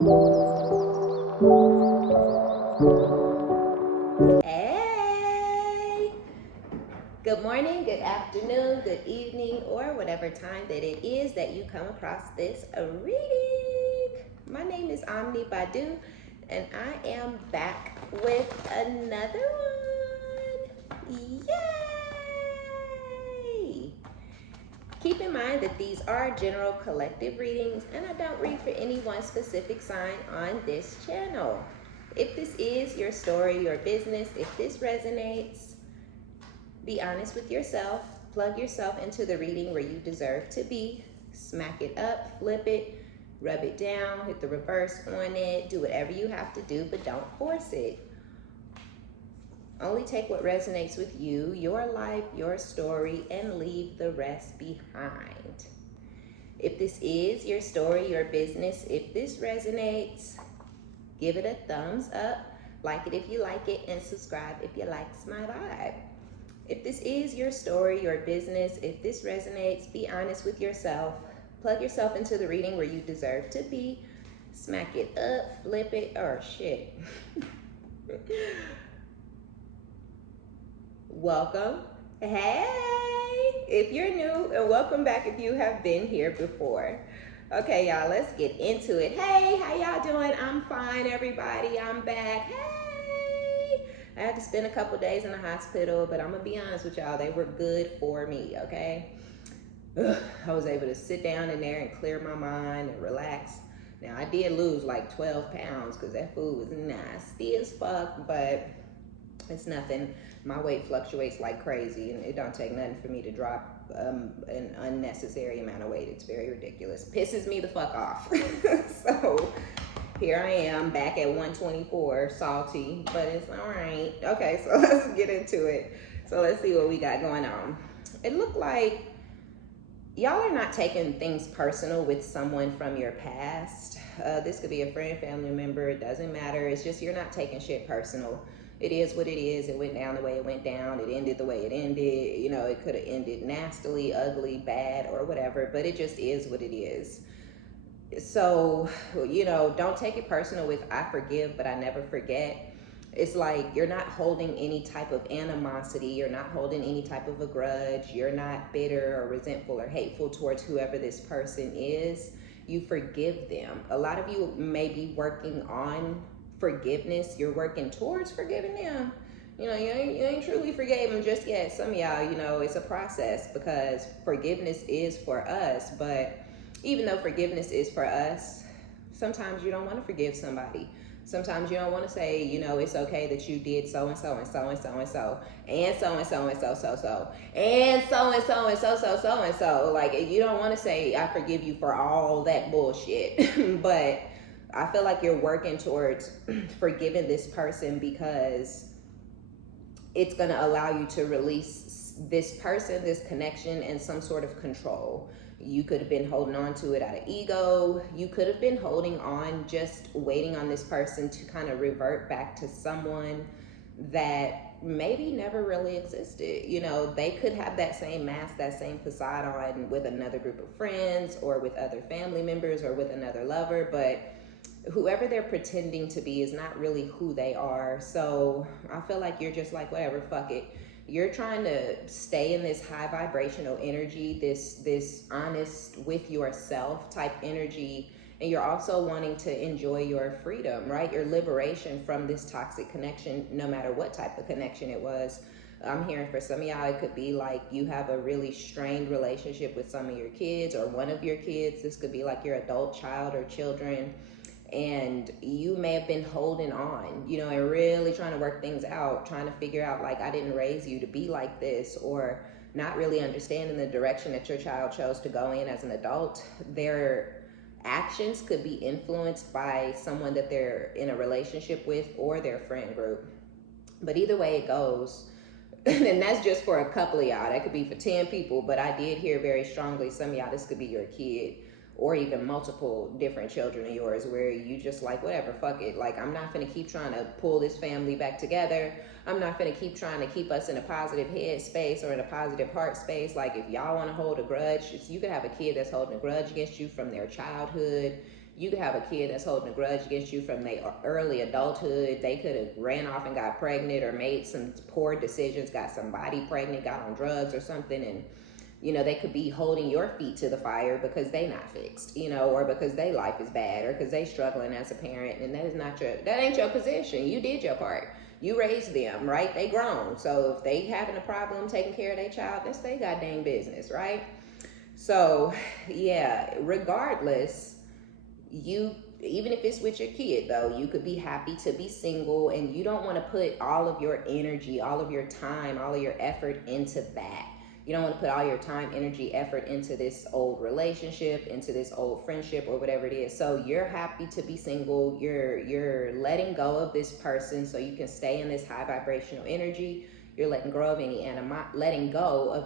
Hey! Good morning, good afternoon, good evening, or whatever time that it is that you come across this reading. My name is OmniBadu, and I am back with another one. Yay! Keep in mind that these are general collective readings, and I don't read for any one specific sign on this channel. If this is your story, your business, if this resonates, be honest with yourself. Plug yourself into the reading where you deserve to be. Smack it up, flip it, rub it down, hit the reverse on it. Do whatever you have to do, but don't force it. Only take what resonates with you, your life, your story, and leave the rest behind. If this is your story, your business, if this resonates, give it a thumbs up, like it if you like it, and subscribe if you likes my vibe. If this is your story, your business, if this resonates, be honest with yourself. Plug yourself into the reading where you deserve to be. Smack it up, flip it, or shit. Welcome. Hey, if you're new, and welcome back if you have been here before. Okay, y'all, let's get into it. Hey, how y'all doing? I'm fine, everybody. I'm back. Hey, I had to spend a couple days in the hospital, but I'm gonna be honest with y'all, they were good for me, okay? I was able to sit down in there and clear my mind and relax. Now, I did lose like 12 pounds because that food was nasty as fuck, but it's nothing. My weight fluctuates like crazy, and it don't take nothing for me to drop an unnecessary amount of weight. It's very ridiculous. Pisses me the fuck off. So here I am back at 124, salty, but it's all right. Okay, so let's get into it. So let's see what we got going on. It looked like y'all are not taking things personal with someone from your past. This could be a friend, family member, it doesn't matter. It's just you're not taking shit personal. It is what it is. It went down the way it went down. It ended the way it ended. You know, it could have ended nastily, ugly, bad, or whatever, but it just is what it is. So, you know, don't take it personal with I forgive, but I never forget. It's like you're not holding any type of animosity. You're not holding any type of a grudge. You're not bitter or resentful or hateful towards whoever this person is. You forgive them. A lot of you may be working on forgiveness. You're working towards forgiving them. You know, you ain't truly forgave them just yet. Some of y'all, you know, it's a process because forgiveness is for us. But even though forgiveness is for us, sometimes you don't want to forgive somebody. Sometimes you don't want to say, you know, it's okay that you did so and so and so and so and so and so and so and so so and so and so and so and so. Like, you don't want to say I forgive you for all that bullshit. But I feel like you're working towards forgiving this person because it's going to allow you to release this person, this connection, and some sort of control. You could have been holding on to it out of ego. You could have been holding on, just waiting on this person to kind of revert back to someone that maybe never really existed. You know, they could have that same mask, that same facade on with another group of friends or with other family members or with another lover, but whoever they're pretending to be is not really who they are. So I feel like you're just like, whatever, fuck it. You're trying to stay in this high vibrational energy, this honest with yourself type energy, and you're also wanting to enjoy your freedom, right? Your liberation from this toxic connection, no matter what type of connection it was. I'm hearing for some of y'all, it could be like you have a really strained relationship with some of your kids or one of your kids. This could be like your adult child or children. And you may have been holding on, you know, and really trying to work things out, trying to figure out, like, I didn't raise you to be like this, or not really understanding the direction that your child chose to go in as an adult. Their actions could be influenced by someone that they're in a relationship with or their friend group. But either way it goes, and that's just for a couple of y'all, that could be for 10 people, but I did hear very strongly, some of y'all, this could be your kid or even multiple different children of yours, where you just like, whatever, fuck it. Like, I'm not gonna keep trying to pull this family back together. I'm not gonna keep trying to keep us in a positive head space or in a positive heart space. Like, if y'all wanna hold a grudge, you could have a kid that's holding a grudge against you from their childhood. You could have a kid that's holding a grudge against you from their early adulthood. They could have ran off and got pregnant or made some poor decisions, got somebody pregnant, got on drugs or something, and they could be holding your feet to the fire because they not fixed, or because their life is bad, or because they struggling as a parent, and that ain't your position. You did your part. You raised them, right? They grown. So if they having a problem taking care of their child, that's their goddamn business, right? So yeah, regardless, even if it's with your kid though, you could be happy to be single, and you don't want to put all of your energy, all of your time, all of your effort into that. You don't want to put all your time, energy, effort into this old relationship, into this old friendship, or whatever it is. So you're happy to be single. You're letting go of this person so you can stay in this high vibrational energy. You're letting go of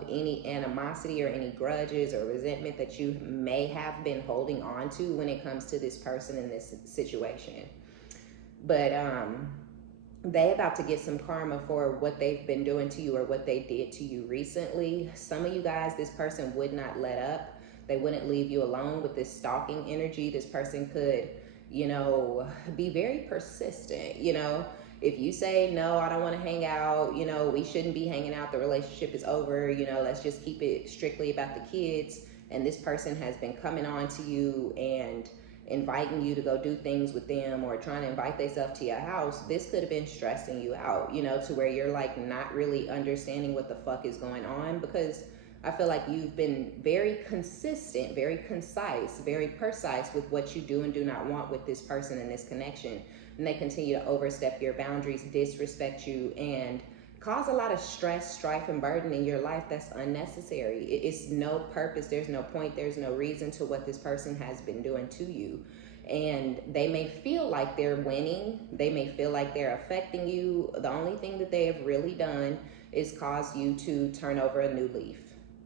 any animosity or any grudges or resentment that you may have been holding on to when it comes to this person in this situation. But they about to get some karma for what they've been doing to you or what they did to you recently. Some of you guys, this person would not let up. They wouldn't leave you alone with this stalking energy. This person could, be very persistent, If you say, no, I don't want to hang out, we shouldn't be hanging out, the relationship is over, let's just keep it strictly about the kids. And this person has been coming on to you and inviting you to go do things with them, or trying to invite themselves to your house. This could have been stressing you out, to where you're like not really understanding what the fuck is going on, because I feel like you've been very consistent, very concise, very precise with what you do and do not want with this person in this connection. And they continue to overstep your boundaries, disrespect you, and cause a lot of stress, strife, and burden in your life that's unnecessary. It's no purpose, there's no point, there's no reason to what this person has been doing to you. And they may feel like they're winning, they may feel like they're affecting you. The only thing that they have really done is cause you to turn over a new leaf.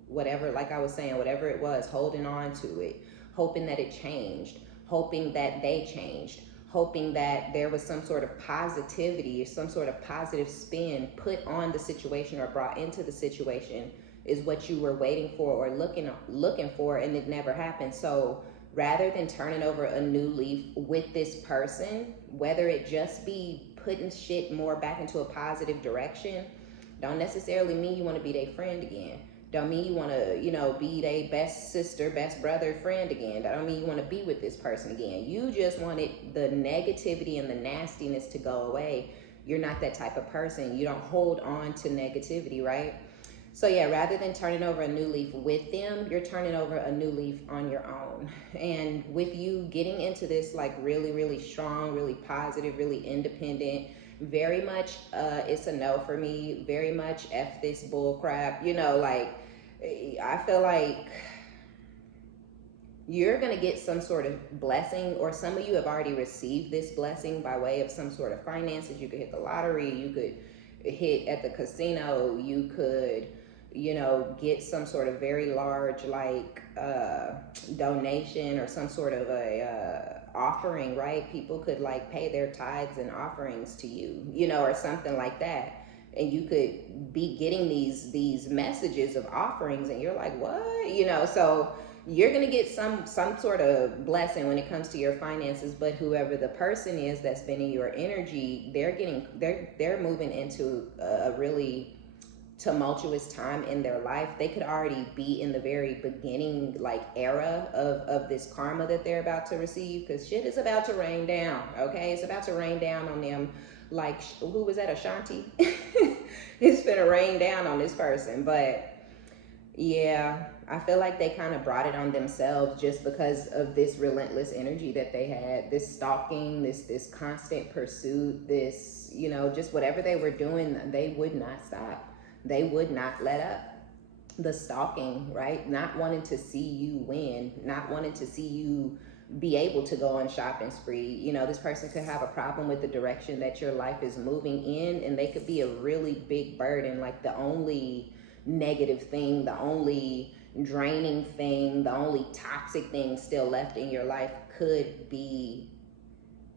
Whatever, like I was saying, whatever it was, holding on to it, hoping that it changed, hoping that they changed, hoping that there was some sort of positivity or some sort of positive spin put on the situation or brought into the situation, is what you were waiting for or looking for, and it never happened. So rather than turning over a new leaf with this person, whether it just be putting shit more back into a positive direction, don't necessarily mean you want to be their friend again. Don't mean you want to, be their best sister, best brother, friend again. That don't mean you want to be with this person again. You just wanted the negativity and the nastiness to go away. You're not that type of person. You don't hold on to negativity, right? So yeah, rather than turning over a new leaf with them, you're turning over a new leaf on your own. And with you getting into this like really, really strong, really positive, really independent, very much it's a no for me, very much F this bull crap, I feel like you're going to get some sort of blessing, or some of you have already received this blessing by way of some sort of finances. You could hit the lottery, you could hit at the casino, you could get some sort of very large donation or some sort of a offering, right? People could pay their tithes and offerings to you, or something like that. And you could be getting these messages of offerings, and you're like, what? So you're gonna get some sort of blessing when it comes to your finances. But whoever the person is that's spending your energy, they're moving into a really tumultuous time in their life. They could already be in the very beginning era of this karma that they're about to receive, because shit is about to rain down. Okay, it's about to rain down on them. Who was that, Ashanti? It's gonna rain down on this person. But yeah, I feel like they kind of brought it on themselves just because of this relentless energy that they had, this stalking, this constant pursuit, this just whatever they were doing, they would not stop. They would not let up. The stalking, right? Not wanting to see you win, not wanting to see you be able to go on shopping spree. This person could have a problem with the direction that your life is moving in, and they could be a really big burden. The only negative thing, the only draining thing, the only toxic thing still left in your life could be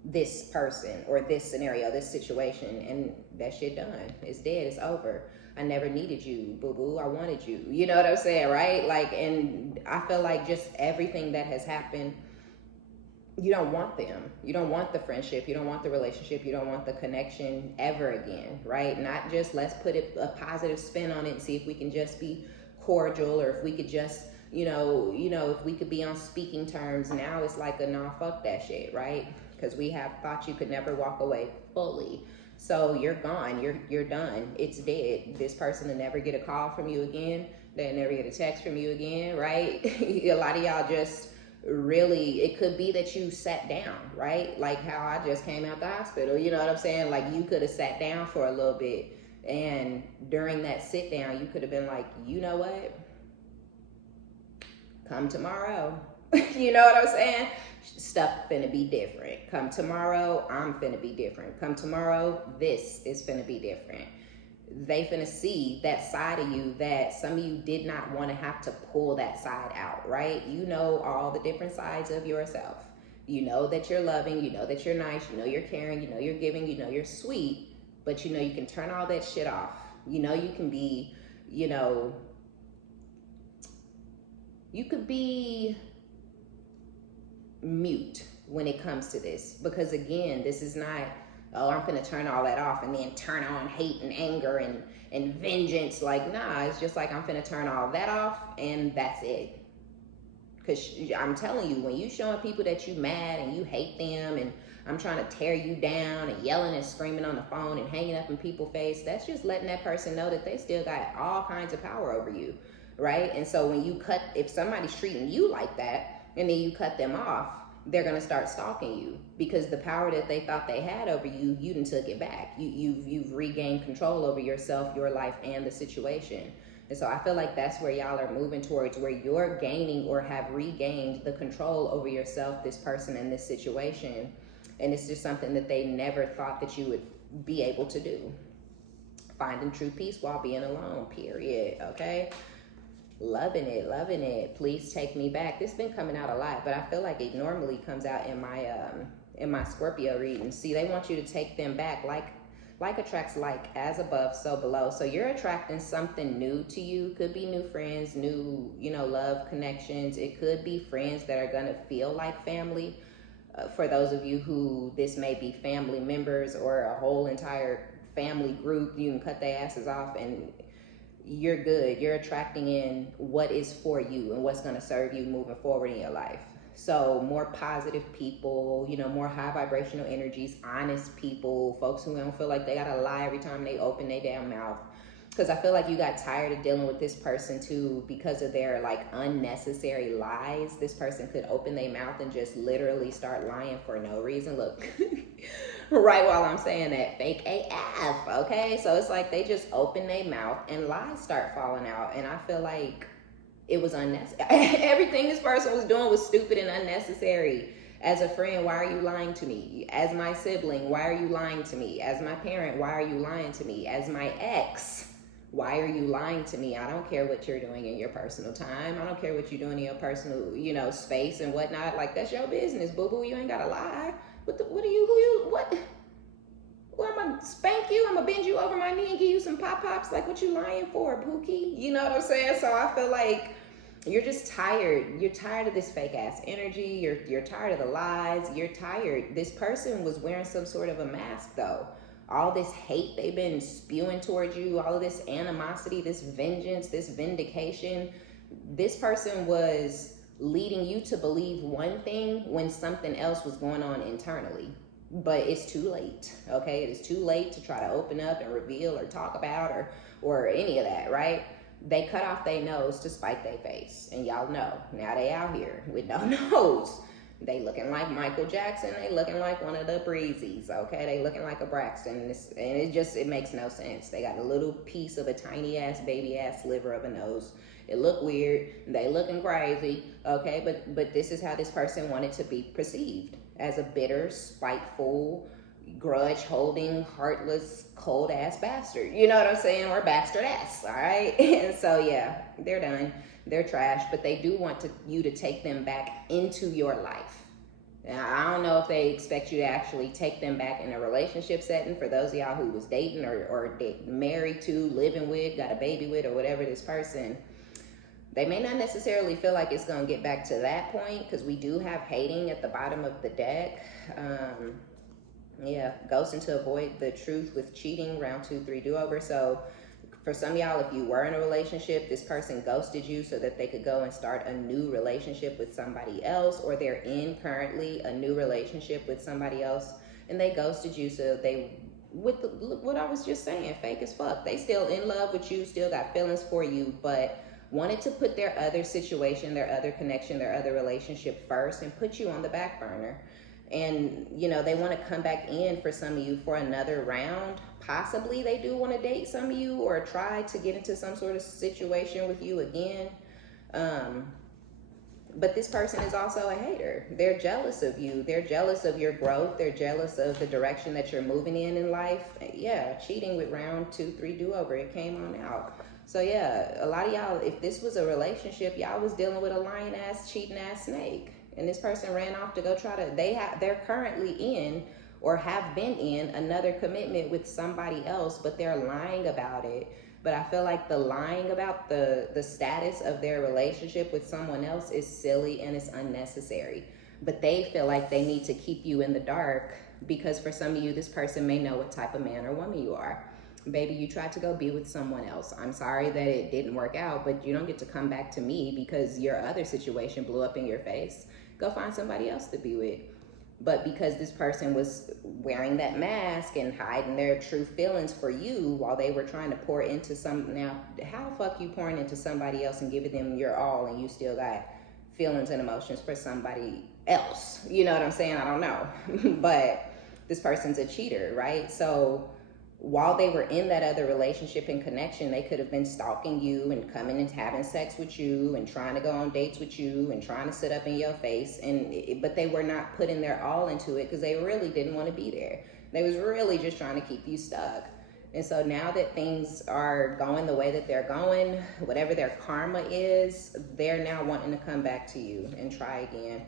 this person or this scenario, this situation, and that shit done. It's dead, it's over. I never needed you, boo-boo, I wanted you. You know what I'm saying, right? And I feel like just everything that has happened you don't want them. You don't want the friendship. You don't want the relationship. You don't want the connection ever again, right? Not just let's put a positive spin on it and see if we can just be cordial, or if we could just, if we could be on speaking terms. Now it's like a nah, fuck that shit, right? Because we have thought you could never walk away fully. So you're gone. You're done. It's dead. This person will never get a call from you again. They'll never get a text from you again, right? A lot of y'all just really, it could be that you sat down, right? Like how I just came out the hospital, you know what I'm saying? Like you could have sat down for a little bit, and during that sit down you could have been like, you know what, come tomorrow. You know what I'm saying? Stuff finna be different. Come tomorrow, I'm finna be different. Come tomorrow, this is finna be different. They finna see that side of you that some of you did not want to have to pull that side out, right? You know all the different sides of yourself. You know that you're loving, you know that you're nice, you know you're caring, you know you're giving, you know you're sweet, but you know you can turn all that shit off. You know you can be, you could be mute when it comes to this, because again, this is not, oh, I'm gonna turn all that off and then turn on hate and anger and vengeance. Like, nah, it's just like I'm gonna turn all that off and that's it. Because I'm telling you, when you showing people that you mad and you hate them, and I'm trying to tear you down and yelling and screaming on the phone and hanging up in people's face, that's just letting that person know that they still got all kinds of power over you, right? And so when you if somebody's treating you like that and then you cut them off, they're gonna start stalking you, because the power that they thought they had over you, you done took it back. You've regained control over yourself, your life, and the situation. And so I feel like that's where y'all are moving towards, where you're gaining or have regained the control over yourself, this person, and this situation. And it's just something that they never thought that you would be able to do. Finding true peace while being alone, period, okay? Loving it, loving it. Please take me back. This has been coming out a lot, but I feel like it normally comes out in my Scorpio reading. See, they want you to take them back. Like attracts like, as above, so below. So you're attracting something new to you. Could be new friends, new, love connections. It could be friends that are gonna feel like family. For those of you who this may be family members or a whole entire family group, you can cut their asses off and you're good. You're attracting in what is for you and what's going to serve you moving forward in your life. So more positive people, more high vibrational energies, honest people, folks who don't feel like they got to lie every time they open their damn mouth. Because I feel like you got tired of dealing with this person too, because of their like unnecessary lies. This person could open their mouth and just literally start lying for no reason. Look, right while I'm saying that, fake AF, okay? So it's like they just open their mouth and lies start falling out. And I feel like it was unnecessary. Everything this person was doing was stupid and unnecessary. As a friend, why are you lying to me? As my sibling, why are you lying to me? As my parent, why are you lying to me? As my ex, why are you lying to me? I don't care what you're doing in your personal time. I don't care what you're doing in your personal, space and whatnot. Like, that's your business, boo-boo. You ain't gotta lie. What? Well, I'm gonna spank you. I'm gonna bend you over my knee and give you some pop-pops. Like, what you lying for, Pookie? You know what I'm saying? So I feel like you're just tired. You're tired of this fake ass energy. You're tired of the lies. You're tired. This person was wearing some sort of a mask though. All this hate they've been spewing towards you, all of this animosity, this vengeance, this vindication. This person was leading you to believe one thing when something else was going on internally. But it's too late, okay? It is too late to try to open up and reveal or talk about or any of that, right? They cut off their nose to spite their face. And y'all know, now they out here with no nose. They looking like Michael Jackson. They looking like one of the Breezes, okay? They looking like a Braxton. And it makes no sense. They got a little piece of a tiny ass, baby ass sliver of a nose. It look weird. They looking crazy, okay? But this is how this person wanted to be perceived, as a bitter, spiteful, grudge-holding, heartless, cold-ass bastard. You know what I'm saying? Or bastard-ass, all right? And so, yeah, they're done. They're trash, but they do want you to take them back into your life. Now, I don't know if they expect you to actually take them back in a relationship setting. For those of y'all who was dating or married to, living with, got a baby with, or whatever this person, They may not necessarily feel like it's going to get back to that point, because we do have hating at the bottom of the deck. Yeah, ghosting to avoid the truth with cheating, round 2, 3 do-over. So for some of y'all, if you were in a relationship, this person ghosted you so that they could go and start a new relationship with somebody else, or they're in currently a new relationship with somebody else, and they ghosted you so they, what I was just saying, fake as fuck. They still in love with you, still got feelings for you, but wanted to put their other situation, their other connection, their other relationship first and put you on the back burner. And, you know, they want to come back in for some of you for another round. Possibly they do want to date some of you or try to get into some sort of situation with you again. But this person is also a hater. They're jealous of you. They're jealous of your growth. They're jealous of the direction that you're moving in life. Yeah, cheating with round 2, 3 do-over. It came on out. So yeah, a lot of y'all, if this was a relationship, y'all was dealing with a lying ass, cheating ass snake. And this person ran off to go try to, they're currently in or have been in another commitment with somebody else, but they're lying about it. But I feel like the lying about the status of their relationship with someone else is silly and it's unnecessary. But they feel like they need to keep you in the dark because for some of you, this person may know what type of man or woman you are. Baby, you tried to go be with someone else. I'm sorry that it didn't work out, but you don't get to come back to me because your other situation blew up in your face. Go find somebody else to be with. But because this person was wearing that mask and hiding their true feelings for you while they were trying to pour into now, how the fuck you pouring into somebody else and giving them your all and you still got feelings and emotions for somebody else? You know what I'm saying? I don't know. But this person's a cheater, right? So while they were in that other relationship and connection, they could have been stalking you and coming and having sex with you and trying to go on dates with you and trying to sit up in your face. But they were not putting their all into it because they really didn't want to be there. They was really just trying to keep you stuck. And so now that things are going the way that they're going, whatever their karma is, they're now wanting to come back to you and try again.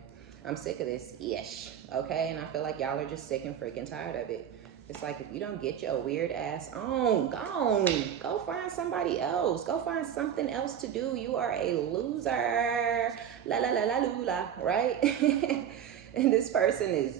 I'm sick of this ish, okay? And I feel like y'all are just sick and freaking tired of it. It's like, if you don't get your weird ass on, go find somebody else. Go find something else to do. You are a loser. La la la la lula, right? And this person is,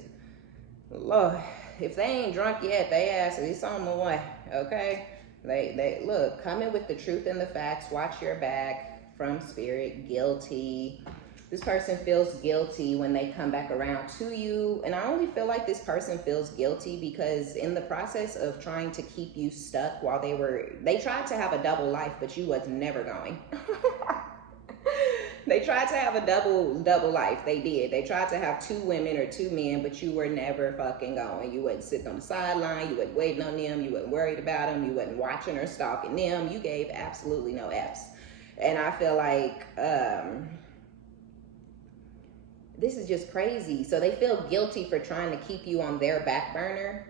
Lord, if they ain't drunk yet, they ass is on the way, okay? They look, come in with the truth and the facts. Watch your back from spirit, guilty. This person feels guilty when they come back around to you. And I only feel like this person feels guilty because in the process of trying to keep you stuck while they tried to have a double life, but you was never going. They tried to have a double life. They did. They tried to have 2 women or 2 men, but you were never fucking going. You wasn't sitting on the sideline. You wasn't waiting on them. You wasn't worried about them. You wasn't watching or stalking them. You gave absolutely no F's. And I feel like, this is just crazy. So they feel guilty for trying to keep you on their back burner,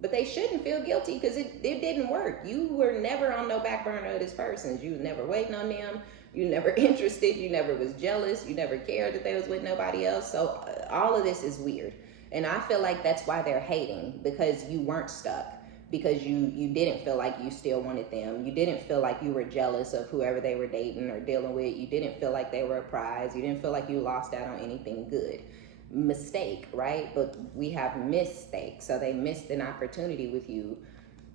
but they shouldn't feel guilty because it didn't work. You were never on no back burner of this person. You was never waiting on them. You never interested. You never was jealous. You never cared that they was with nobody else. So all of this is weird. And I feel like that's why they're hating, because you weren't stuck. Because you didn't feel like you still wanted them. You didn't feel like you were jealous of whoever they were dating or dealing with. You didn't feel like they were a prize. You didn't feel like you lost out on anything good. Mistake, right? But we have mistakes. So they missed an opportunity with you.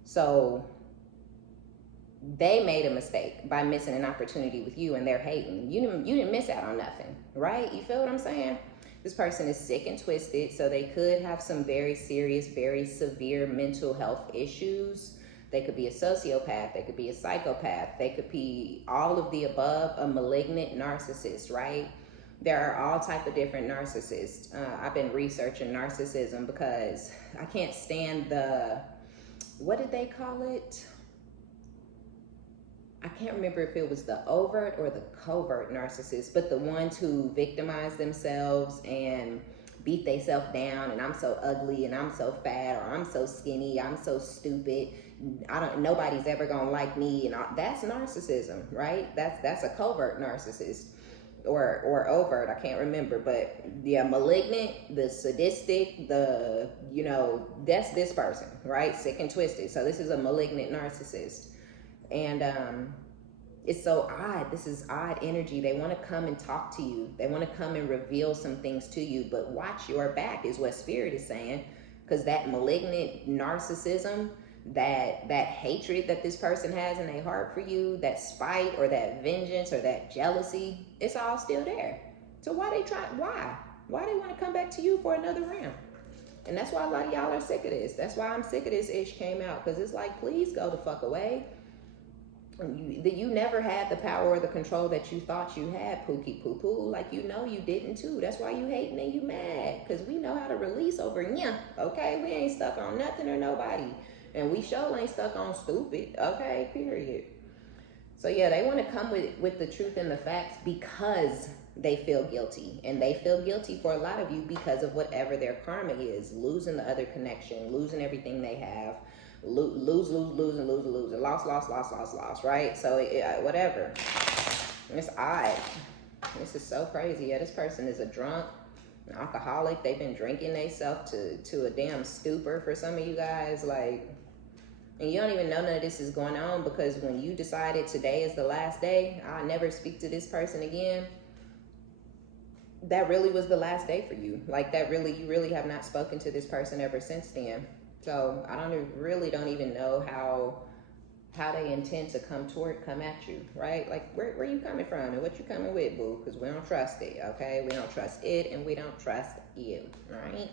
So they made a mistake by missing an opportunity with you, and they're hating. You didn't miss out on nothing, right? You feel what I'm saying? This person is sick and twisted, so they could have some very serious, very severe mental health issues. They could be a sociopath. They could be a psychopath. They could be all of the above, a malignant narcissist, right? There are all type of different narcissists. I've been researching narcissism because I can't stand what did they call it? I can't remember if it was the overt or the covert narcissist, but the ones who victimize themselves and beat themselves down, and I'm so ugly, and I'm so fat, or I'm so skinny, I'm so stupid, nobody's ever gonna like me, and that's narcissism, right? That's a covert narcissist, or overt, I can't remember, but the malignant, the sadistic, that's this person, right? Sick and twisted. So this is a malignant narcissist. And it's so odd. This is odd energy. They want to come and talk to you. They want to come and reveal some things to you, but watch your back is what spirit is saying, because that malignant narcissism, that hatred that this person has in their heart for you, that spite or that vengeance or that jealousy, it's all still there. So why they want to come back to you for another round? And that's why a lot of y'all are sick of this. That's why I'm sick of this ish came out, because it's like, please go the fuck away. You never had the power or the control that you thought you had, Pookie Poo Poo. Like, you didn't too. That's why you hating and you mad, because we know how to release over okay? We ain't stuck on nothing or nobody. And we sure ain't stuck on stupid, okay? Period. So yeah, they want to come with the truth and the facts because they feel guilty. And they feel guilty for a lot of you because of whatever their karma is. Losing the other connection, losing everything they have. Lose, loss, right? So whatever. It's odd. This is so crazy. Yeah, this person is a drunk, an alcoholic. They've been drinking themselves to a damn stupor for some of you guys. Like, and you don't even know none of this is going on, because when you decided today is the last day, I'll never speak to this person again, that really was the last day for you. Like, you really have not spoken to this person ever since then. So I don't even know how they intend to come at you, right? Like, where you coming from and what you coming with, boo? Because we don't trust it, okay? We don't trust it, and we don't trust you, right?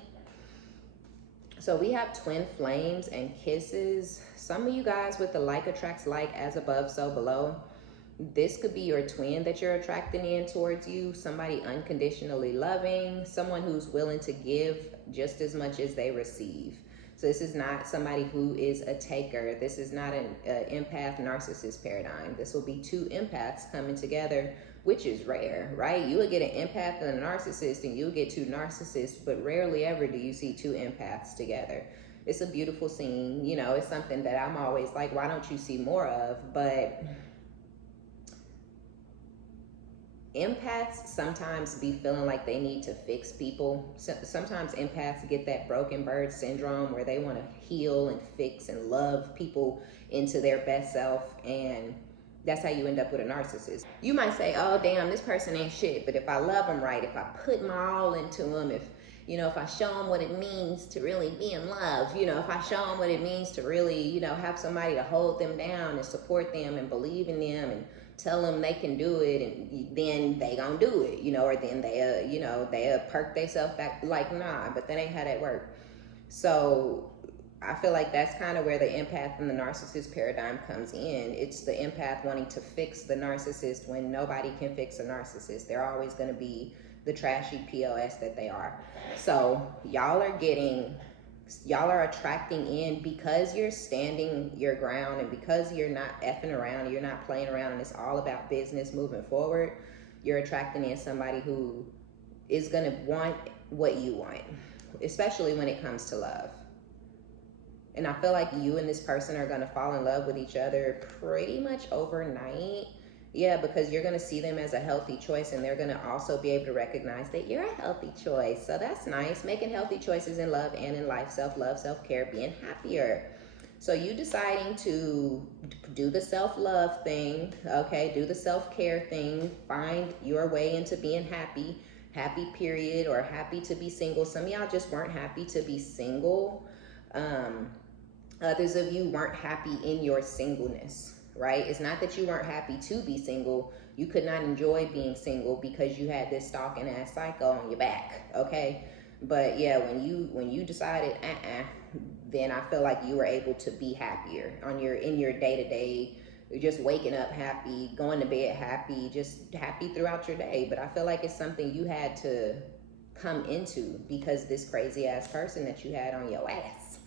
So we have twin flames and kisses. Some of you guys with the like attracts like, as above, so below. This could be your twin that you're attracting in towards you, somebody unconditionally loving, someone who's willing to give just as much as they receive. So this is not somebody who is a taker. This is not an empath narcissist paradigm. This will be two empaths coming together, which is rare, right? You would get an empath and a narcissist, and you'll get two narcissists, but rarely ever do you see two empaths together. It's a beautiful scene. It's something that I'm always like, why don't you see more of? But empaths sometimes be feeling like they need to fix people. Sometimes empaths get that broken bird syndrome where they want to heal and fix and love people into their best self, and that's how you end up with a narcissist. You might say, oh damn, this person ain't shit, but if I love them right, if I put my all into them, if I show them what it means to really be in love, if I show them what it means to really, have somebody to hold them down and support them and believe in them and tell them they can do it, and then they gonna do it, or then they'll perk themselves back. Like, nah, but that ain't how that work. So I feel like that's kind of where the empath and the narcissist paradigm comes in. It's the empath wanting to fix the narcissist when nobody can fix a narcissist. They're always going to be the trashy POS that they are. So y'all are attracting in because you're standing your ground, and because you're not effing around, you're not playing around, and it's all about business moving forward. You're attracting in somebody who is going to want what you want, especially when it comes to love. And I feel like you and this person are going to fall in love with each other pretty much overnight. Yeah, because you're going to see them as a healthy choice, and they're going to also be able to recognize that you're a healthy choice. So that's nice. Making healthy choices in love and in life, self-love, self-care, being happier. So you deciding to do the self-love thing, okay, do the self-care thing, find your way into being happy period, or happy to be single. Some of y'all just weren't happy to be single. Others of you weren't happy in your singleness, right? It's not that you weren't happy to be single. You could not enjoy being single because you had this stalking ass psycho on your back, okay? But yeah, when you decided, then I feel like you were able to be happier in your day-to-day, just waking up happy, going to bed happy, just happy throughout your day. But I feel like it's something you had to come into because this crazy ass person that you had on your ass.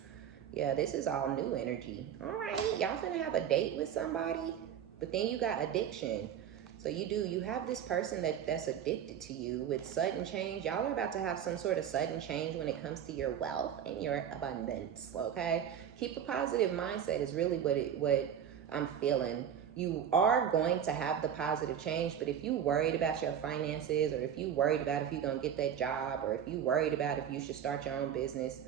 Yeah, this is all new energy. All right, y'all finna have a date with somebody, but then you got addiction. So you have this person that's addicted to you with sudden change. Y'all are about to have some sort of sudden change when it comes to your wealth and your abundance, okay? Keep a positive mindset is really what I'm feeling. You are going to have the positive change, but if you worried about your finances, or if you worried about if you're gonna get that job, or if you worried about if you should start your own business,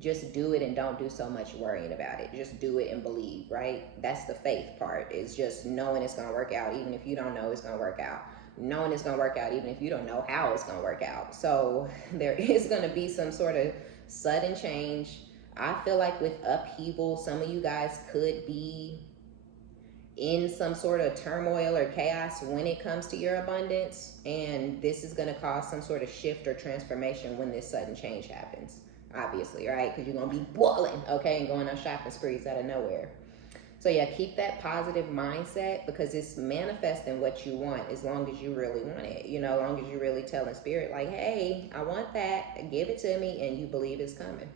just do it and don't do so much worrying about it. Just do it and believe, right? That's the faith part, is just knowing it's going to work out, even if you don't know it's going to work out. Knowing it's going to work out, even if you don't know how it's going to work out. So there is going to be some sort of sudden change. I feel like with upheaval, some of you guys could be in some sort of turmoil or chaos when it comes to your abundance, and this is going to cause some sort of shift or transformation when this sudden change happens, obviously, right? Because you're going to be boiling, okay, and going on shopping sprees out of nowhere. So yeah, keep that positive mindset, because it's manifesting what you want as long as you really want it, you know, as long as you really telling spirit like, hey, I want that, give it to me, and you believe it's coming.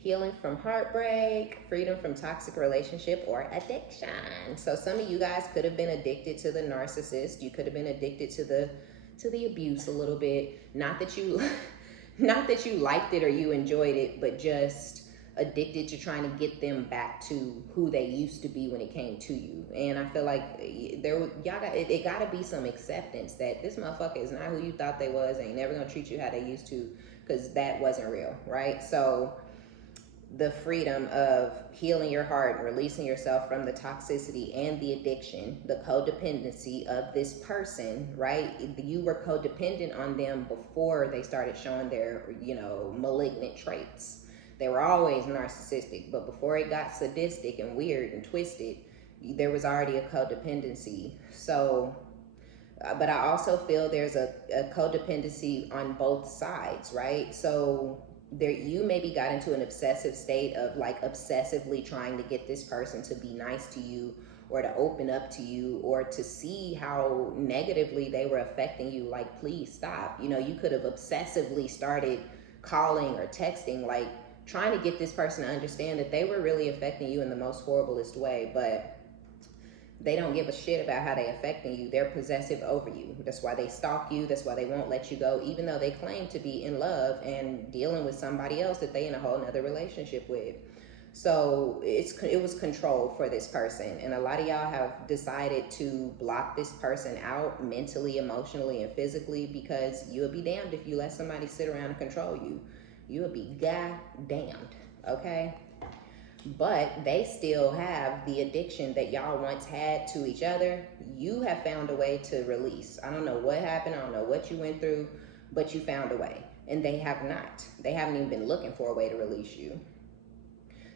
Healing from heartbreak, freedom from toxic relationship or addiction. So some of you guys could have been addicted to the narcissist. You could have been addicted to the abuse a little bit. Not that you liked it or you enjoyed it, but just addicted to trying to get them back to who they used to be when it came to you. And I feel like it got to be some acceptance that this motherfucker is not who you thought they was. They ain't never gonna treat you how they used to, because that wasn't real, right? So the freedom of healing your heart and releasing yourself from the toxicity and the addiction, the codependency of this person, right? You were codependent on them before they started showing their, you know, malignant traits. They were always narcissistic, but before it got sadistic and weird and twisted, there was already a codependency. So, but I also feel there's a codependency on both sides, right? So there, you maybe got into an obsessive state of like obsessively trying to get this person to be nice to you, or to open up to you, or to see how negatively they were affecting you. Like, please stop. You know, you could have obsessively started calling or texting, like trying to get this person to understand that they were really affecting you in the most horriblest way, but they don't give a shit about how they're affecting you. They're possessive over you. That's why they stalk you. That's why they won't let you go, even though they claim to be in love and dealing with somebody else that they in a whole nother relationship with. So it was control for this person. And a lot of y'all have decided to block this person out mentally, emotionally, and physically, because you would be damned if you let somebody sit around and control you. You would be goddamned, okay? But they still have the addiction that y'all once had to each other. You have found a way to release. I don't know what happened. I don't know what you went through, but you found a way. And they have not. They haven't even been looking for a way to release you.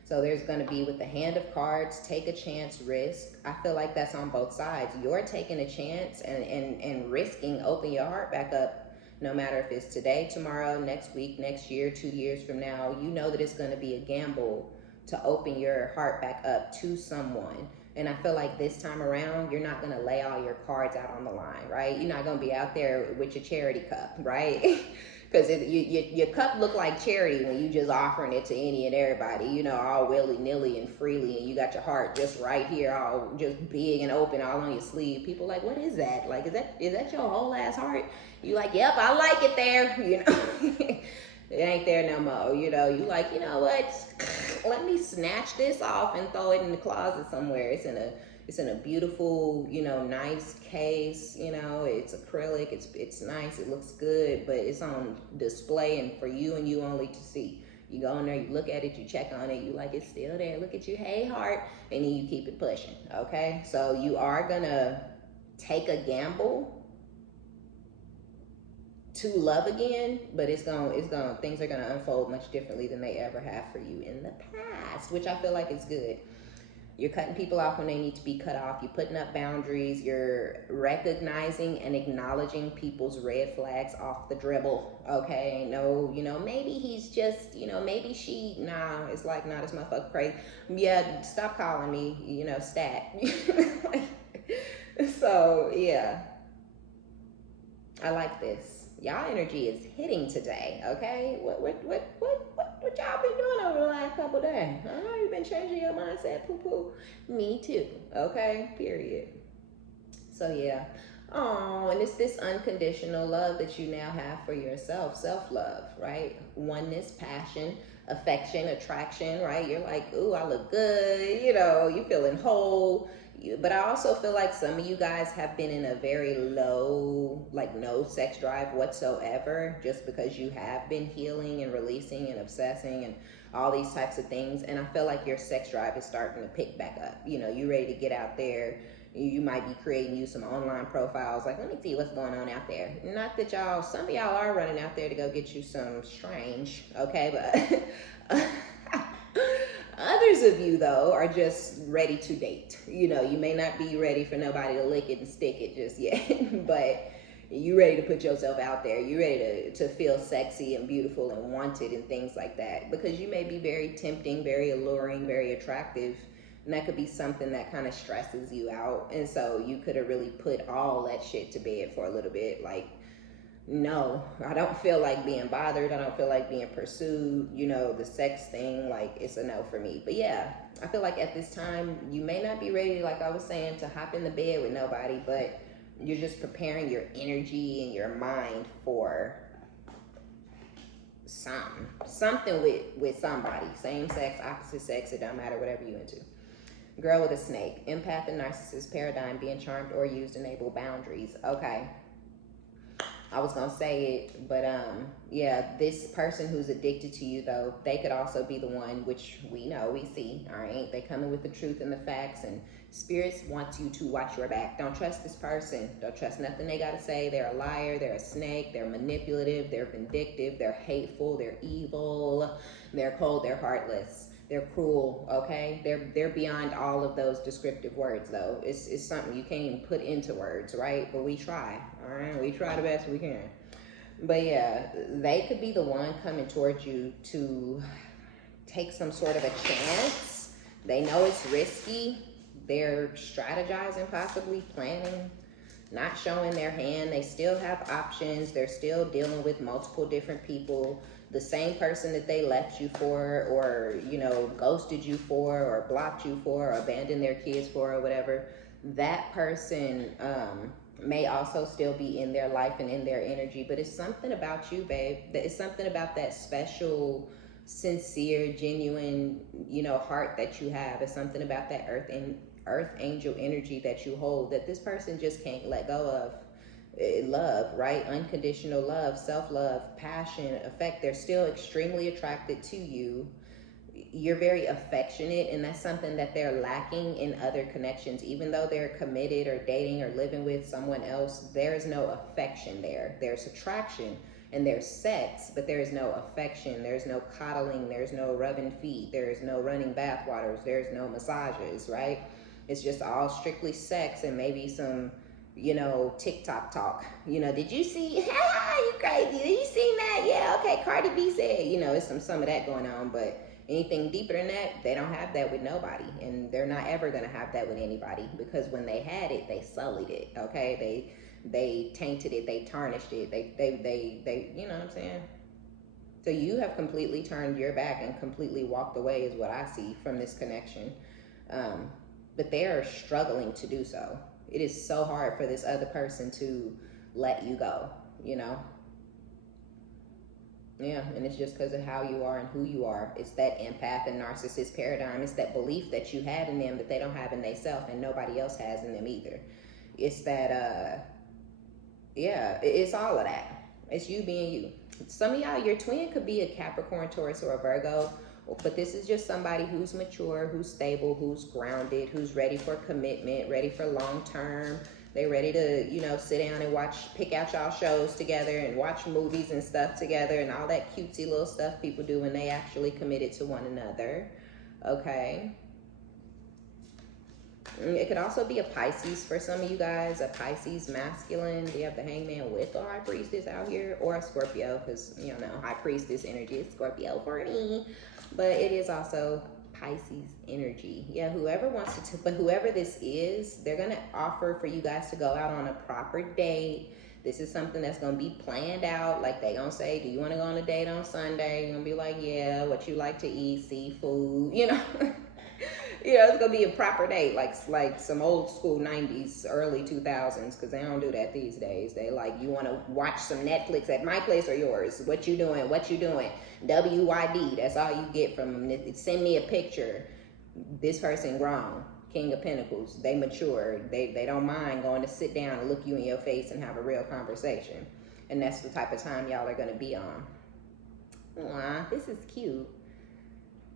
So there's going to be, with the hand of cards, take a chance, risk. I feel like that's on both sides. You're taking a chance and risking open your heart back up, no matter if it's today, tomorrow, next week, next year, 2 years from now. You know that it's going to be a gamble to open your heart back up to someone. And I feel like this time around, you're not going to lay all your cards out on the line, right? You're not going to be out there with your charity cup, right? Because your cup look like charity when you just offering it to any and everybody, you know, all willy-nilly and freely, and you got your heart just right here, all just big and open, all on your sleeve. People like, what is that? Like, is that your whole ass heart? You like, yep, I like it there, you know. It ain't there no more, you know. You like, you know what? Let me snatch this off and throw it in the closet somewhere. It's in a beautiful, you know, nice case. You know, it's acrylic. It's nice. It looks good, but it's on display and for you and you only to see. You go in there, you look at it, you check on it, you like, it's still there. Look at you, hey heart, and then you keep it pushing. Okay, so you are gonna take a gamble to love again, but things are gonna unfold much differently than they ever have for you in the past, which I feel like is good. You're cutting people off when they need to be cut off. You're putting up boundaries. You're recognizing and acknowledging people's red flags off the dribble. Okay, no, you know, maybe he's just, you know, maybe she, nah, it's like, nah, this motherfucker crazy. Yeah, stop calling me, you know, stat. So yeah, I like this. Y'all energy is hitting today, okay? What y'all been doing over the last couple days? I know you've been changing your mindset, poo-poo. Me too, okay? Period. So yeah. Oh, and it's this unconditional love that you now have for yourself, self-love, right? Oneness, passion, affection, attraction, right? You're like, ooh, I look good, you know, you feeling whole. But I also feel like some of you guys have been in a very low, like no sex drive whatsoever, just because you have been healing and releasing and obsessing and all these types of things. And I feel like your sex drive is starting to pick back up. You know, you're ready to get out there. You might be creating you some online profiles. Like, let me see what's going on out there. Not that some of y'all are running out there to go get you some strange, okay? But others of you, though, are just ready to date. You know, you may not be ready for nobody to lick it and stick it just yet, but you ready to put yourself out there. You ready to feel sexy and beautiful and wanted and things like that, because you may be very tempting, very alluring, very attractive, and that could be something that kind of stresses you out. And so you could have really put all that shit to bed for a little bit. Like, no, I don't feel like being bothered. I don't feel like being pursued. You know, the sex thing, like, it's a no for me. But yeah, I feel like at this time, you may not be ready, like I was saying, to hop in the bed with nobody, but you're just preparing your energy and your mind for something with somebody. Same sex, opposite sex, it don't matter, whatever you into. Girl with a snake. Empath and narcissist paradigm. Being charmed or used enable boundaries. Okay. I was gonna say it, but yeah, this person who's addicted to you, though, they could also be the one, which we know, we see, all right? They come in with the truth and the facts, and spirits want you to watch your back. Don't trust this person. Don't trust nothing they gotta say. They're a liar, they're a snake, they're manipulative, they're vindictive, they're hateful, they're evil, they're cold, they're heartless. They're cruel, okay? They're beyond all of those descriptive words, though. It's something you can't even put into words, right? But we try, all right? We try the best we can. But yeah, they could be the one coming towards you to take some sort of a chance. They know it's risky. They're strategizing, possibly planning, not showing their hand. They still have options. They're still dealing with multiple different people. The same person that they left you for, or, you know, ghosted you for, or blocked you for, or abandoned their kids for, or whatever, that person may also still be in their life and in their energy. But it's something about you, babe. It's something about that special, sincere, genuine, you know, heart that you have. It's something about that earth angel energy that you hold that this person just can't let go of. Love, right? Unconditional love, self-love, passion, affect. They're still extremely attracted to you. You're very affectionate, and that's something that they're lacking in other connections. Even though they're committed or dating or living with someone else, there's no affection there. There's attraction and there's sex, but there is no affection. There's no coddling. There's no rubbing feet. There's no running bath waters. There's no massages, right? It's just all strictly sex and maybe some, you know, TikTok talk. You know, did you see, you crazy, did you see that? Yeah, okay, Cardi B said, you know, it's some of that going on, but anything deeper than that, they don't have that with nobody, and they're not ever going to have that with anybody, because when they had it, they sullied it, okay? They tainted it, they tarnished it, they you know what I'm saying? So you have completely turned your back and completely walked away is what I see from this connection. But they are struggling to do so. It is so hard for this other person to let you go, you know? Yeah, and it's just because of how you are and who you are. It's that empath and narcissist paradigm. It's that belief that you have in them that they don't have in themselves, and nobody else has in them either. It's that, yeah, it's all of that. It's you being you. Some of y'all, your twin could be a Capricorn, Taurus, or a Virgo, but this is just somebody who's mature, who's stable, who's grounded, who's ready for commitment, ready for long term. They ready to, you know, sit down and pick out y'all shows together and watch movies and stuff together and all that cutesy little stuff people do when they actually committed to one another, okay? It could also be a Pisces for some of you guys, a Pisces masculine. You have the hangman with the high priestess out here, or a Scorpio, because, you know, high priestess energy is Scorpio for me. But it is also Pisces energy. Yeah, whoever wants to, but whoever this is, they're going to offer for you guys to go out on a proper date. This is something that's going to be planned out. Like, they going to say, do you want to go on a date on Sunday? You're going to be like, yeah, what you like to eat, seafood, you know. You know, it's going to be a proper date, like some old school 90s, early 2000s, because they don't do that these days. They like, you want to watch some Netflix at my place or yours? What you doing? What you doing? WYD, that's all you get from them. Send me a picture. This person grown, King of Pentacles. They mature. They don't mind going to sit down and look you in your face and have a real conversation. And that's the type of time y'all are going to be on. Aw, this is cute.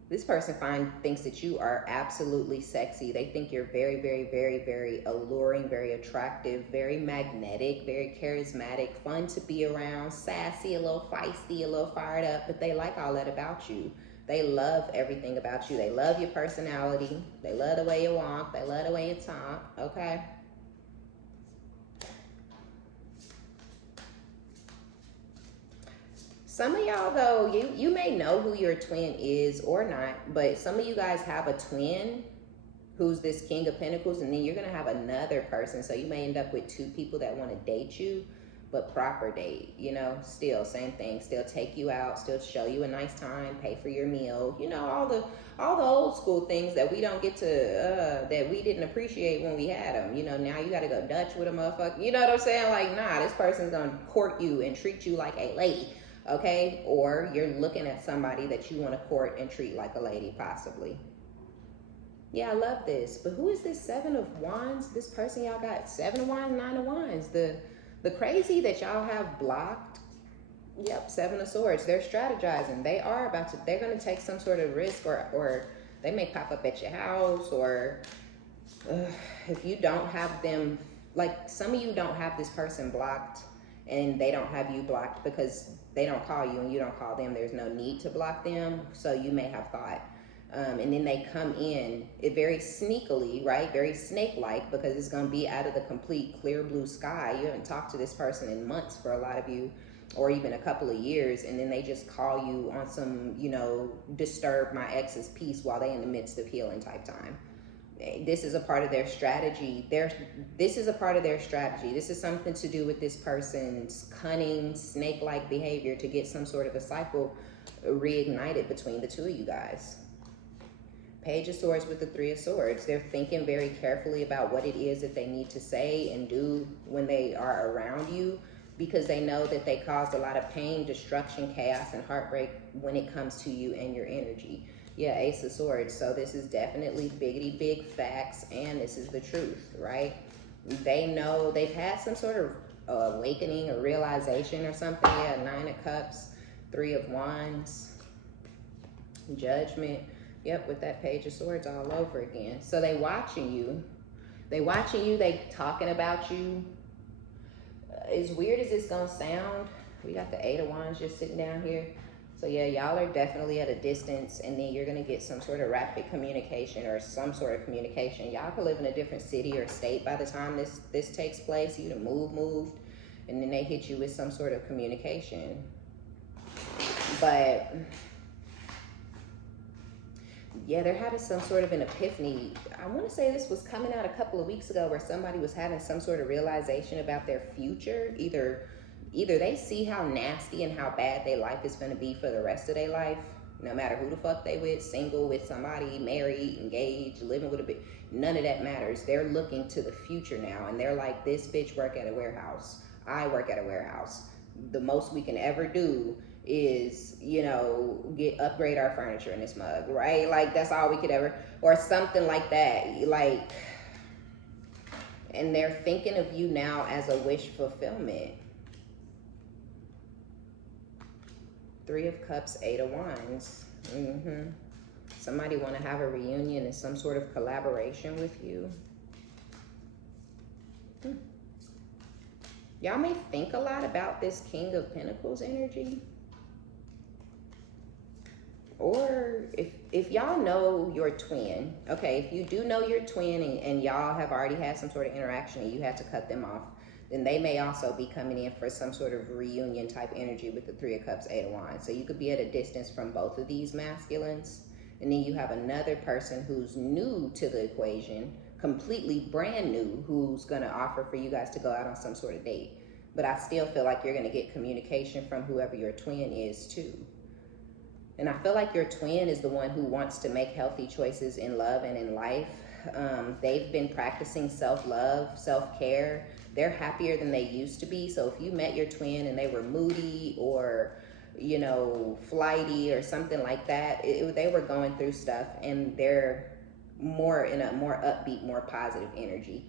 This person thinks that you are absolutely sexy. They think you're very, very, very, very alluring, very attractive, very magnetic, very charismatic, fun to be around, sassy, a little feisty, a little fired up, but they like all that about you. They love everything about you. They love your personality. They love the way you walk. They love the way you talk, okay? Some of y'all, though, you may know who your twin is or not, but some of you guys have a twin who's this King of Pentacles, and then you're going to have another person. So you may end up with two people that want to date you, but proper date, you know, still same thing, still take you out, still show you a nice time, pay for your meal, you know, all the old school things that we don't get to, that we didn't appreciate when we had them. You know, now you got to go Dutch with a motherfucker. You know what I'm saying? Like, nah, this person's going to court you and treat you like a lady. Okay, or you're looking at somebody that you want to court and treat like a lady, possibly. Yeah, I love this. But who is this Seven of Wands? This person y'all got Seven of Wands, Nine of Wands. The crazy that y'all have blocked. Yep, Seven of Swords. They're strategizing. They're going to take some sort of risk, or they may pop up at your house, or if you don't have them, like some of you don't have this person blocked and they don't have you blocked because they don't call you and you don't call them. There's no need to block them. So you may have thought. And then they come in very sneakily, right? Very snake-like, because it's going to be out of the complete clear blue sky. You haven't talked to this person in months for a lot of you, or even a couple of years. And then they just call you on some, you know, disturb my ex's peace while they in the midst of healing type time. This is a part of their strategy. This is a part of their strategy. This is something to do with this person's cunning, snake-like behavior to get some sort of a cycle reignited between the two of you guys. Page of Swords with the Three of Swords. They're thinking very carefully about what it is that they need to say and do when they are around you, because they know that they caused a lot of pain, destruction, chaos, and heartbreak when it comes to you and your energy. Yeah, Ace of Swords. So this is definitely biggity big facts, and this is the truth, right? They know they've had some sort of awakening or realization or something. Yeah, Nine of Cups, Three of Wands, Judgment. Yep, with that Page of Swords all over again. So they watching you. They talking about you. As weird as it's gonna sound, we got the Eight of Wands just sitting down here. So yeah, y'all are definitely at a distance, and then you're gonna get some sort of rapid communication or some sort of communication. Y'all could live in a different city or state by the time this takes place. You moved, and then they hit you with some sort of communication. But yeah, they're having some sort of an epiphany. I want to say this was coming out a couple of weeks ago, where somebody was having some sort of realization about their future. Either they see how nasty and how bad their life is going to be for the rest of their life, no matter who the fuck they with, single, with somebody, married, engaged, living with a bitch, none of that matters. They're looking to the future now, and they're like, this bitch work at a warehouse. I work at a warehouse. The most we can ever do is, you know, upgrade our furniture in this mug, right? Like, that's all we could ever, or something like that. Like, and they're thinking of you now as a wish fulfillment. Three of Cups, Eight of Wands. Somebody want to have a reunion and some sort of collaboration with you. Y'all may think a lot about this King of Pentacles energy. Or if y'all know your twin, okay, if you do know your twin and y'all have already had some sort of interaction and you had to cut them off, then they may also be coming in for some sort of reunion type energy with the Three of Cups, Eight of Wands. So you could be at a distance from both of these masculines. And then you have another person who's new to the equation, completely brand new, who's going to offer for you guys to go out on some sort of date. But I still feel like you're going to get communication from whoever your twin is too. And I feel like your twin is the one who wants to make healthy choices in love and in life. They've been practicing self-love, self-care. They're happier than they used to be. So if you met your twin and they were moody or, you know, flighty or something like that, they were going through stuff, and they're more in a more upbeat, more positive energy.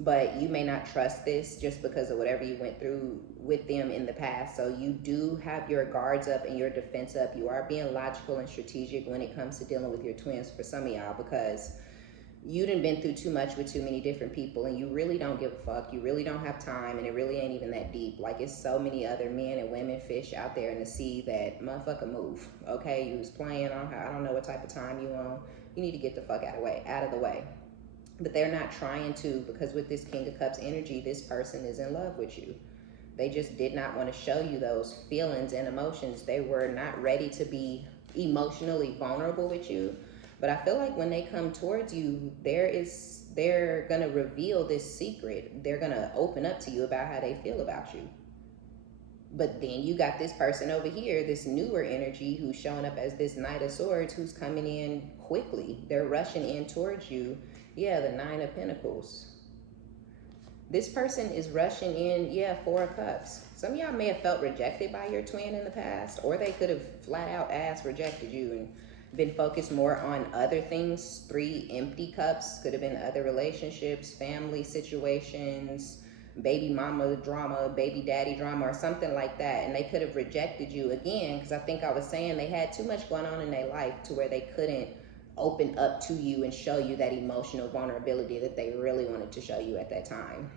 but you may not trust this just because of whatever you went through with them in the past. So you do have your guards up and your defense up. You are being logical and strategic when it comes to dealing with your twins for some of y'all, because you done been through too much with too many different people, and you really don't give a fuck. You really don't have time, and it really ain't even that deep. Like, it's so many other men and women fish out there in the sea that motherfucker move. Okay, you was playing on her. I don't know what type of time you on. You need to get the fuck out of the way. But they're not trying to, because with this King of Cups energy, this person is in love with you. They just did not want to show you those feelings and emotions. They were not ready to be emotionally vulnerable with you. But I feel like when they come towards you, they're going to reveal this secret. They're going to open up to you about how they feel about you. But then you got this person over here, this newer energy, who's showing up as this Knight of Swords, who's coming in quickly. They're rushing in towards you. Yeah, the Nine of Pentacles. This person is rushing in, yeah, Four of Cups. Some of y'all may have felt rejected by your twin in the past, or they could have flat out ass rejected you and been focused more on other things. Three empty cups could have been other relationships, family situations, baby mama drama, baby daddy drama, or something like that. And they could have rejected you again, because I think I was saying they had too much going on in their life to where they couldn't open up to you and show you that emotional vulnerability that they really wanted to show you at that time.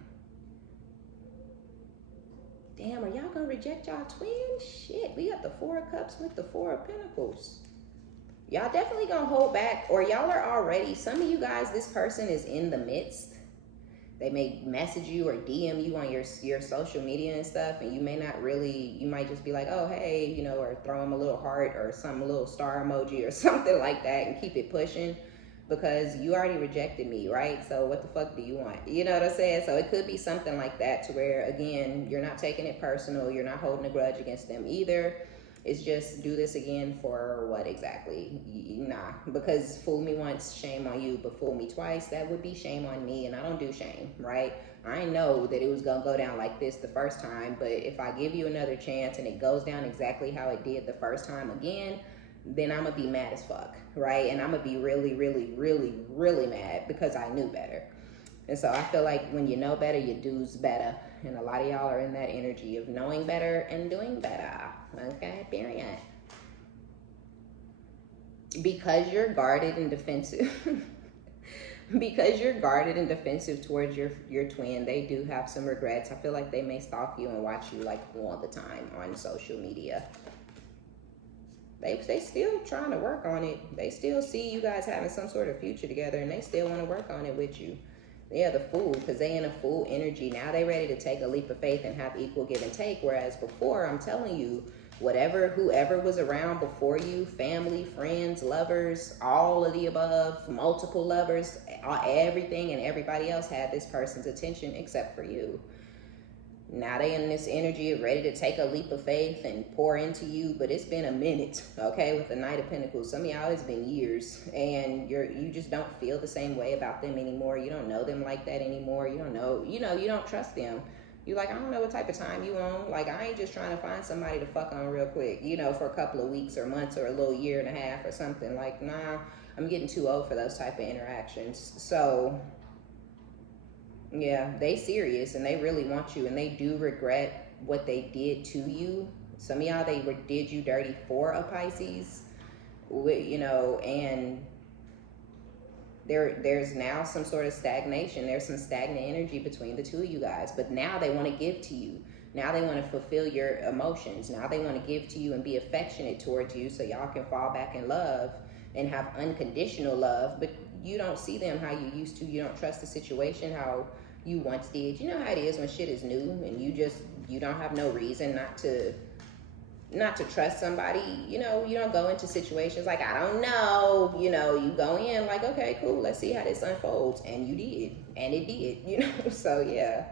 Damn, are y'all gonna reject y'all twins? Shit, we got the Four of Cups with the Four of Pentacles. Y'all definitely gonna hold back, or y'all are already, some of you guys, this person is in the midst. They may message you or DM you on your social media and stuff, and you may not really, you might just be like, oh, hey, you know, or throw them a little heart or some little star emoji or something like that and keep it pushing, because you already rejected me, right? So what the fuck do you want? You know what I'm saying? So it could be something like that, to where, again, you're not taking it personal. You're not holding a grudge against them either. It's just, do this again for what exactly? Nah, because fool me once, shame on you, but fool me twice, that would be shame on me, and I don't do shame, right? I know that it was gonna go down like this the first time, but if I give you another chance and it goes down exactly how it did the first time again, then I'm gonna be mad as fuck, right? And I'm gonna be really, really, really, really mad, because I knew better. And so I feel like when you know better, you do's better. And a lot of y'all are in that energy of knowing better and doing better. Okay, period. Because you're guarded and defensive. Because you're guarded and defensive towards your twin, they do have some regrets. I feel like they may stalk you and watch you like all the time on social media. They still trying to work on it. They still see you guys having some sort of future together, and they still want to work on it with you. Yeah, the Fool, because they in a Fool energy. Now they ready to take a leap of faith and have equal give and take. Whereas before, I'm telling you, whoever was around before you, family, friends, lovers, all of the above, multiple lovers, everything and everybody else had this person's attention except for you. Now they in this energy of ready to take a leap of faith and pour into you, but it's been a minute, okay, with the Knight of Pentacles. Some of y'all, it's been years, and you just don't feel the same way about them anymore. You don't know them like that anymore. You don't know, you don't trust them. You like, I don't know what type of time you on. Like, I ain't just trying to find somebody to fuck on real quick, for a couple of weeks or months or a little year and a half or something. Like, nah, I'm getting too old for those type of interactions. So yeah, they serious and they really want you, and they do regret what they did to you. Some of y'all, they did you dirty for a Pisces, and there's now some sort of stagnation. There's some stagnant energy between the two of you guys, but now they want to give to you. Now they want to fulfill your emotions. Now they want to give to you and be affectionate towards you, so y'all can fall back in love and have unconditional love. But you don't see them how you used to. You don't trust the situation how you once did. You know how it is when shit is new and you don't have no reason not to trust somebody. You don't go into situations like, I don't know, you go in like, okay, cool, let's see how this unfolds. And you did, and it did, so yeah,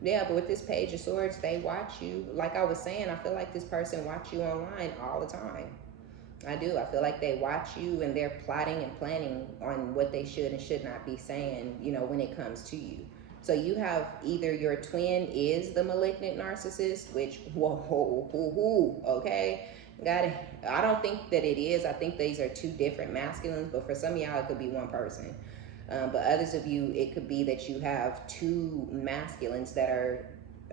but with this Page of Swords, they watch you. Like I was saying, I feel like this person watch you online all the time. I do. I feel like they watch you and they're plotting and planning on what they should and should not be saying, when it comes to you. So you have either your twin is the malignant narcissist, which, okay? I don't think that it is. I think these are two different masculines, but for some of y'all, it could be one person. But others of you, it could be that you have two masculines that are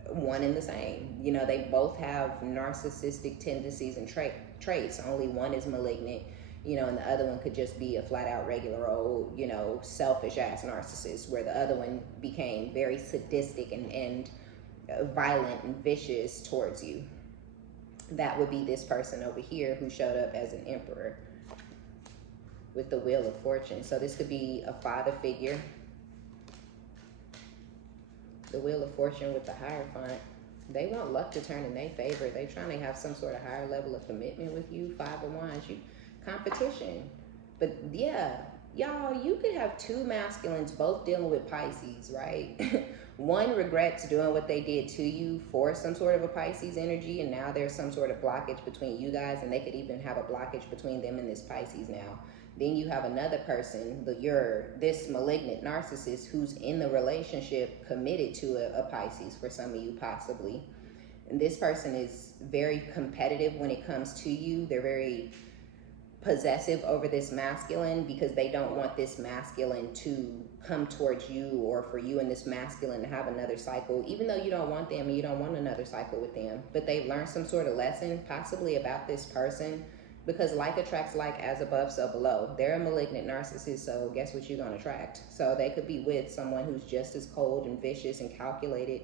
one and the same. You know, they both have narcissistic tendencies and traits. Only one is malignant, you know, and the other one could just be a flat out regular old, you know, selfish ass narcissist, where the other one became very sadistic and violent and vicious towards you. That would be this person over here who showed up as an emperor with the Wheel of Fortune. So this could be a father figure. The Wheel of Fortune with the Hierophant. They want luck to turn in their favor. They trying to have some sort of higher level of commitment with you. Five of Wands, you competition. But yeah, y'all, you could have two masculines both dealing with Pisces, right? One regrets doing what they did to you for some sort of a Pisces energy, and now there's some sort of blockage between you guys, and they could even have a blockage between them and this Pisces now. Then you have another person, this malignant narcissist who's in the relationship committed to a Pisces for some of you possibly. And this person is very competitive when it comes to you. They're very possessive over this masculine because they don't want this masculine to come towards you, or for you and this masculine to have another cycle, even though you don't want them and you don't want another cycle with them. But they've learned some sort of lesson possibly about this person, because like attracts like, as above so below. They're a malignant narcissist, so guess what you're going to attract? So they could be with someone who's just as cold and vicious and calculated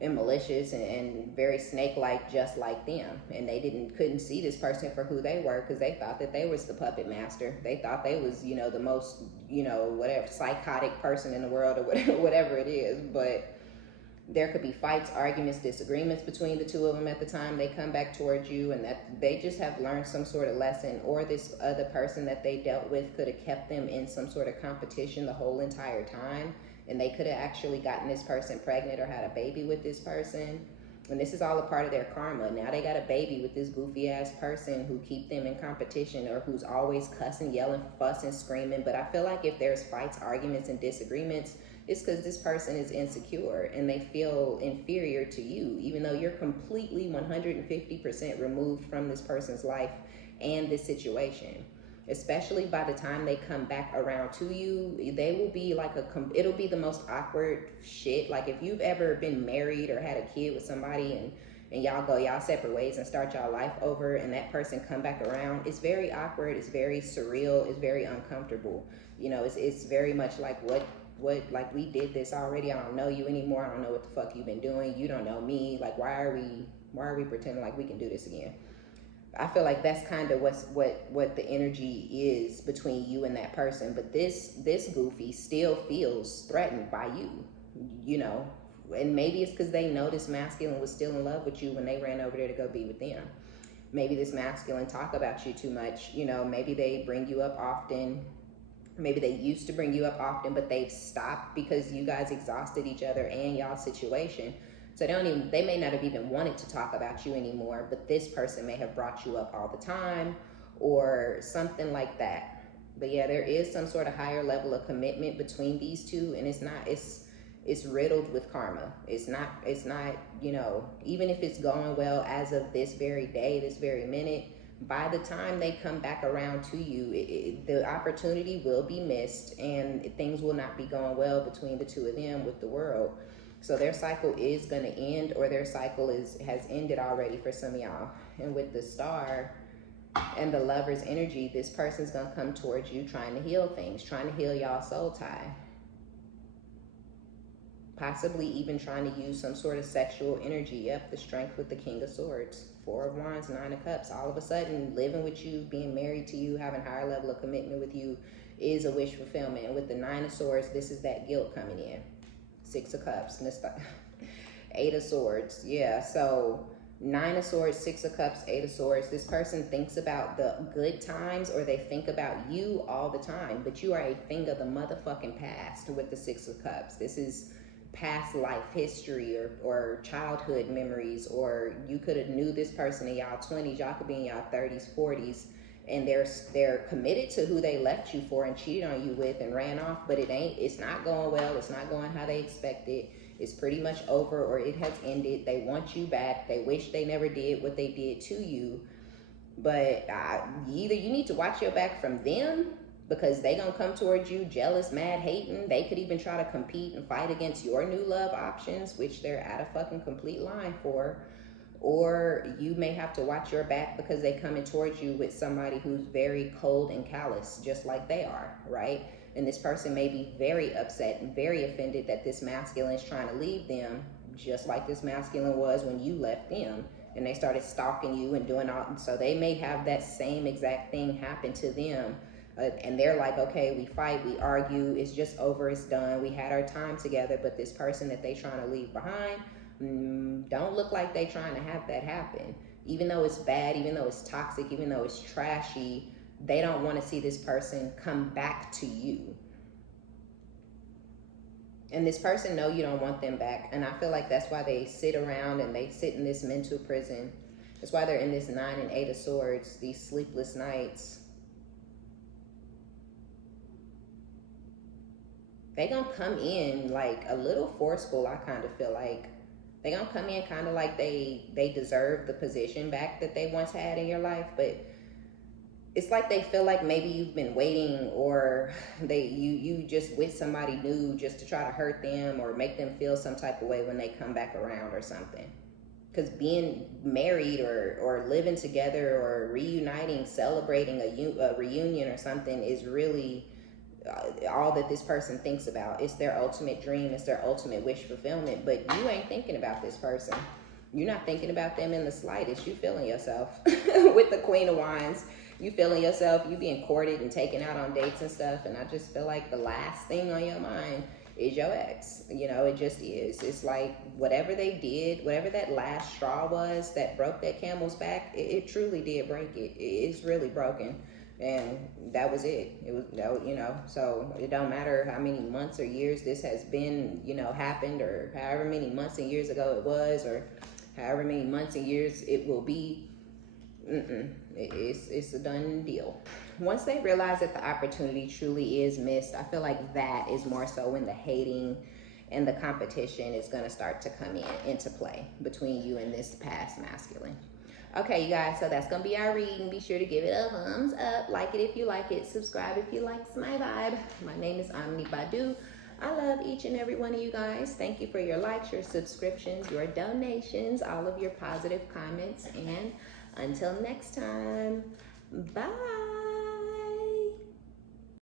and malicious and very snake-like, just like them. And they couldn't see this person for who they were, because they thought that they was the puppet master. They thought they was, you know, the most, you know, whatever, psychotic person in the world, or whatever it is. But there could be fights, arguments, disagreements between the two of them at the time they come back towards you, and that they just have learned some sort of lesson, or this other person that they dealt with could have kept them in some sort of competition the whole entire time, and they could have actually gotten this person pregnant or had a baby with this person. And this is all a part of their karma. Now they got a baby with this goofy ass person who keep them in competition, or who's always cussing, yelling, fussing, screaming. But I feel like if there's fights, arguments, and disagreements, it's because this person is insecure and they feel inferior to you, even though you're completely 150% removed from this person's life and this situation. Especially by the time they come back around to you, they will be like it'll be the most awkward shit. Like if you've ever been married or had a kid with somebody and y'all go y'all separate ways and start y'all life over, and that person come back around, it's very awkward, it's very surreal, it's very uncomfortable. You know, it's very much like what like we did this already. I don't know you anymore. I don't know what the fuck you've been doing. You don't know me. Like why are we pretending like we can do this again? I feel like that's kind of what the energy is between you and that person. But this goofy still feels threatened by you, you know, and maybe it's because they know this masculine was still in love with you when they ran over there to go be with them. Maybe this masculine talk about you too much, you know. Maybe they bring you up often. Maybe they used to bring you up often, but they've stopped because you guys exhausted each other and y'all's situation. So they may not have even wanted to talk about you anymore, but this person may have brought you up all the time or something like that. But yeah, there is some sort of higher level of commitment between these two, and it's riddled with karma. It's not, you know, even if it's going well as of this very day, this very minute, by the time they come back around to you, the opportunity will be missed, and things will not be going well between the two of them with the world. So their cycle is going to end, or their cycle has ended already for some of y'all. And with the Star and the Lover's energy, this person's going to come towards you trying to heal things, trying to heal y'all soul tie. Possibly even trying to use some sort of sexual energy. Yep, the Strength with the King of Swords. 4 of Wands, 9 of Cups. All of a sudden, living with you, being married to you, having a higher level of commitment with you is a wish fulfillment. And with the 9 of Swords, this is that guilt coming in. 6 of Cups. 8 of Swords. Yeah, so 9 of Swords, 6 of Cups, 8 of Swords. This person thinks about the good times, or they think about you all the time, but you are a thing of the motherfucking past with the 6 of Cups. This is past life history or childhood memories, or you could have knew this person in y'all 20s, y'all could be in y'all 30s, 40s, and they're committed to who they left you for and cheated on you with and ran off, but it's not going well, it's not going how they expected, it's pretty much over, or it has ended. They want you back, they wish they never did what they did to you, but either you need to watch your back from them, because they gonna come towards you jealous, mad, hating. They could even try to compete and fight against your new love options, which they're at a fucking complete line for. Or you may have to watch your back because they coming towards you with somebody who's very cold and callous, just like they are, right? And this person may be very upset and very offended that this masculine is trying to leave them, just like this masculine was when you left them, and they started stalking you and doing all. So they may have that same exact thing happen to them. And they're like, okay, we fight, we argue, it's just over, it's done, we had our time together. But this person that they trying to leave behind, don't look like they trying to have that happen. Even though it's bad, even though it's toxic, even though it's trashy, they don't want to see this person come back to you. And this person know you don't want them back. And I feel like that's why they sit around and they sit in this mental prison. That's why they're in this 9 and 8 of swords, these sleepless nights. They gonna come in like a little forceful, I kind of feel like. They gonna come in kind of like they deserve the position back that they once had in your life, but it's like they feel like maybe you've been waiting, or you just with somebody new just to try to hurt them or make them feel some type of way when they come back around or something. Because being married or living together or reuniting, celebrating a reunion or something is really all that this person thinks about. It's their ultimate dream, it's their ultimate wish fulfillment. But you ain't thinking about this person. You're not thinking about them in the slightest. You feeling yourself with the Queen of Wands. You feeling yourself, you being courted and taken out on dates and stuff. And I just feel like the last thing on your mind is your ex. You know, it just is. It's like whatever they did, whatever that last straw was that broke that camel's back, it truly did break it. It's really broken. And that was it. It was, you know, so it don't matter how many months or years this has been, you know, happened, or however many months and years ago it was, or however many months and years it will be. It's a done deal. Once they realize that the opportunity truly is missed, I feel like that is more so when the hating and the competition is going to start to come into play between you and this past masculine. Okay, you guys, so that's going to be our reading. Be sure to give it a thumbs up. Like it if you like it. Subscribe if you like my vibe. My name is OmniBadu. I love each and every one of you guys. Thank you for your likes, your subscriptions, your donations, all of your positive comments. And until next time, bye.